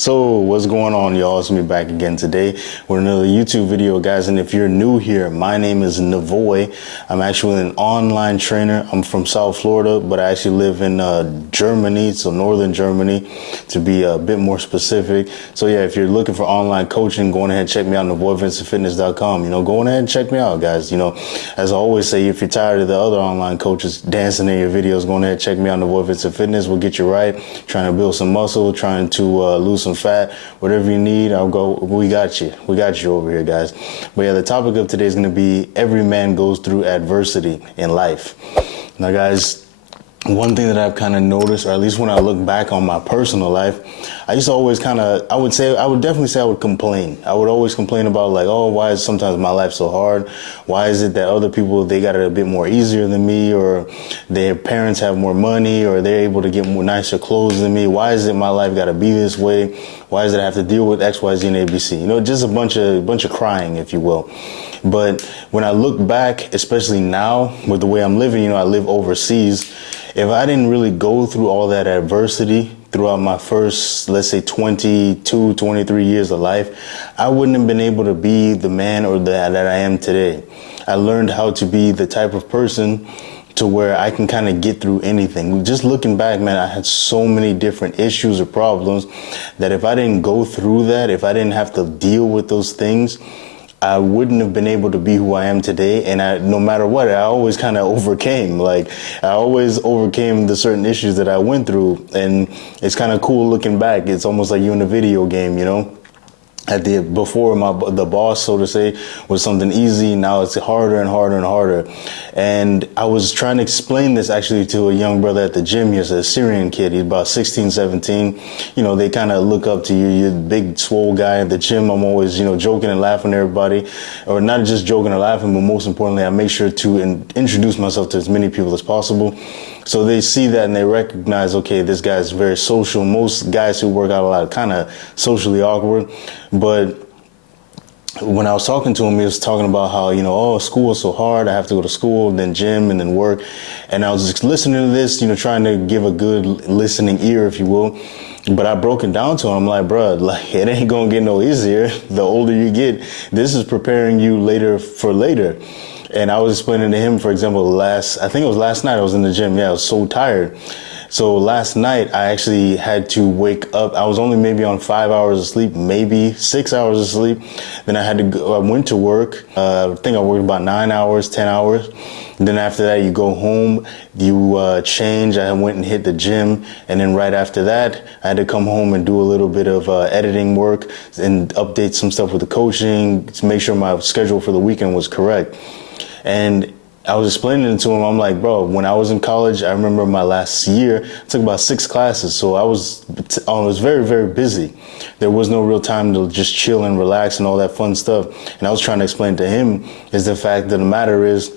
So what's going on, y'all? It's me back again today with another YouTube video, guys. And if you're new here, my name is Navoy. I'm actually an online trainer. I'm from South Florida, but I actually live in Germany, so northern Germany, to be a bit more specific. So yeah, if you're looking for online coaching, go on ahead and check me out, NavoyVincentFitness.com. Go on ahead and check me out, guys. As I always say, if you're tired of the other online coaches dancing in your videos, go on ahead and check me out, Navoy Vincent Fitness. We'll get you right, trying to build some muscle, trying to lose some fat, whatever you need. We got you over here, guys. But yeah, the topic of today is going to be every man goes through adversity in life. Now, guys, one thing that I've kind of noticed, or at least when I look back on my personal life, I used to always I would definitely say I would complain. I would always complain about like, oh, why is sometimes my life so hard? Why is it that other people, they got it a bit more easier than me, or their parents have more money, or they're able to get more nicer clothes than me? Why is it my life got to be this way? Why does it have to deal with X, Y, Z, and ABC? Just a bunch of crying, if you will. But when I look back, especially now with the way I'm living, I live overseas. If I didn't really go through all that adversity throughout my first, let's say 22, 23 years of life, I wouldn't have been able to be the man that I am today. I learned how to be the type of person to where I can kind of get through anything. Just looking back, man, I had so many different issues or problems that if I didn't go through that, if I didn't have to deal with those things, I wouldn't have been able to be who I am today. And no matter what, I always kind of overcame. I always overcame the certain issues that I went through. And it's kind of cool looking back. It's almost like you're in a video game, Before the boss, so to say, was something easy. Now it's harder and harder and harder. And I was trying to explain this actually to a young brother at the gym. He's a Syrian kid. He's about 16, 17. They kind of look up to you. You're the big swole guy at the gym. I'm always, joking and laughing at everybody, or not just joking or laughing, but most importantly, I make sure to introduce myself to as many people as possible. So they see that and they recognize, okay, this guy's very social. Most guys who work out a lot are kind of socially awkward. But when I was talking to him, he was talking about how, school is so hard. I have to go to school, then gym, and then work. And I was just listening to this, trying to give a good listening ear, if you will. But I broke it down to him. I'm like, bro, it ain't going to get no easier. The older you get, this is preparing you later for later. And I was explaining to him, for example, I think it was last night I was in the gym. Yeah, I was so tired. So last night I actually had to wake up. I was only maybe on 5 hours of sleep, maybe 6 hours of sleep. Then I had to go, I went to work. I think I worked about 9 hours, 10 hours. And then after that, you go home, you change. I went and hit the gym. And then right after that, I had to come home and do a little bit of editing work and update some stuff with the coaching to make sure my schedule for the weekend was correct. And I was explaining it to him. I'm like, bro, when I was in college, I remember my last year, I took about 6 classes. So I was very, very busy. There was no real time to just chill and relax and all that fun stuff. And I was trying to explain to him is the fact that the matter is,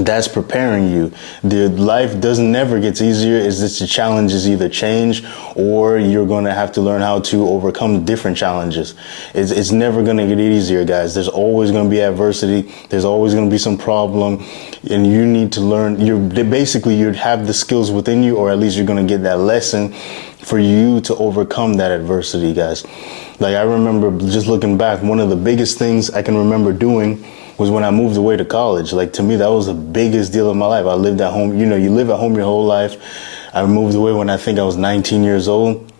that's preparing you. The life doesn't never gets easier. It's just the challenges either change or you're going to have to learn how to overcome different challenges. It's never going to get easier, guys. There's always going to be adversity. There's always going to be some problem, and you need to learn. You have the skills within you, or at least you're going to get that lesson for you to overcome that adversity, guys. I remember just looking back, one of the biggest things I can remember doing was when I moved away to college. To me, that was the biggest deal of my life. I lived at home. You live at home your whole life. I moved away when I think I was 19 years old.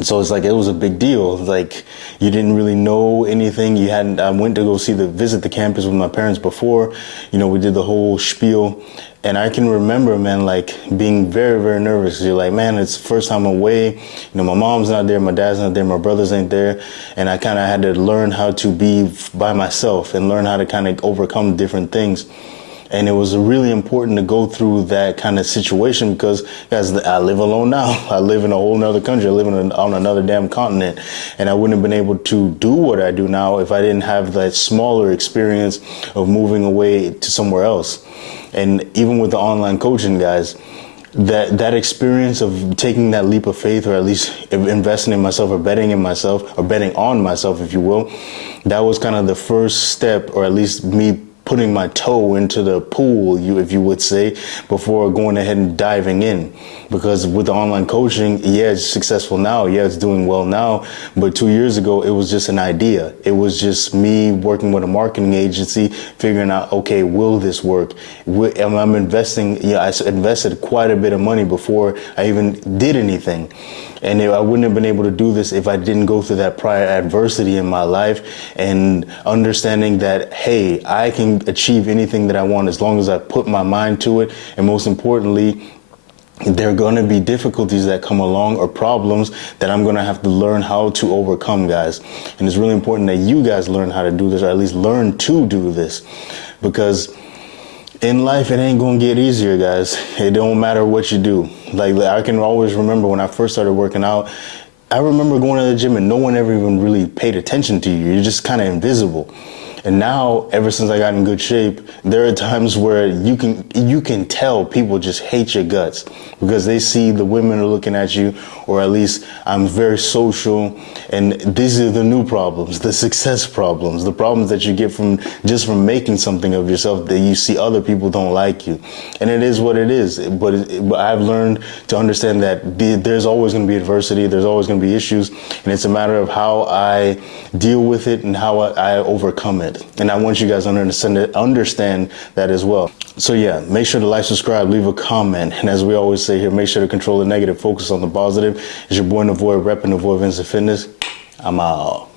So it's it was a big deal. You didn't really know anything. I went to go visit the campus with my parents before. We did the whole spiel. And I can remember, man, being very, very nervous. You're like, man, it's the first time away. My mom's not there, my dad's not there, my brothers ain't there. And I kind of had to learn how to be by myself and learn how to kind of overcome different things. And it was really important to go through that kind of situation because, guys, I live alone now. I live in a whole nother country. I live on another damn continent. And I wouldn't have been able to do what I do now if I didn't have that smaller experience of moving away to somewhere else. And even with the online coaching, guys, that experience of taking that leap of faith, or at least investing in myself, or betting in myself, or betting on myself, if you will, that was kind of the first step, or at least me putting my toe into the pool, if you would say, before going ahead and diving in. Because with the online coaching, yeah, it's successful now. Yeah, it's doing well now. But 2 years ago, it was just an idea. It was just me working with a marketing agency, figuring out, okay, will this work? I'm investing, I invested quite a bit of money before I even did anything. And I wouldn't have been able to do this if I didn't go through that prior adversity in my life and understanding that, hey, I can achieve anything that I want as long as I put my mind to it. And most importantly, there are going to be difficulties that come along or problems that I'm going to have to learn how to overcome, guys. And it's really important that you guys learn how to do this, or at least learn to do this, because in life, it ain't going to get easier, guys. It don't matter what you do. Like, I can always remember when I first started working out, I remember going to the gym and no one ever even really paid attention to you. You're just kind of invisible. And now, ever since I got in good shape, there are times where you can tell people just hate your guts because they see the women are looking at you, or at least I'm very social, and these are the new problems, the success problems, the problems that you get from making something of yourself, that you see other people don't like you. And it is what it is. But I've learned to understand that there's always going to be adversity, there's always going to be issues, and it's a matter of how I deal with it and how I overcome it. And I want you guys to understand that as well. So yeah, make sure to like, subscribe, leave a comment. And as we always say here, make sure to control the negative, focus on the positive. It's your boy Navoy, repping Navoy Vincent Fitness. I'm out.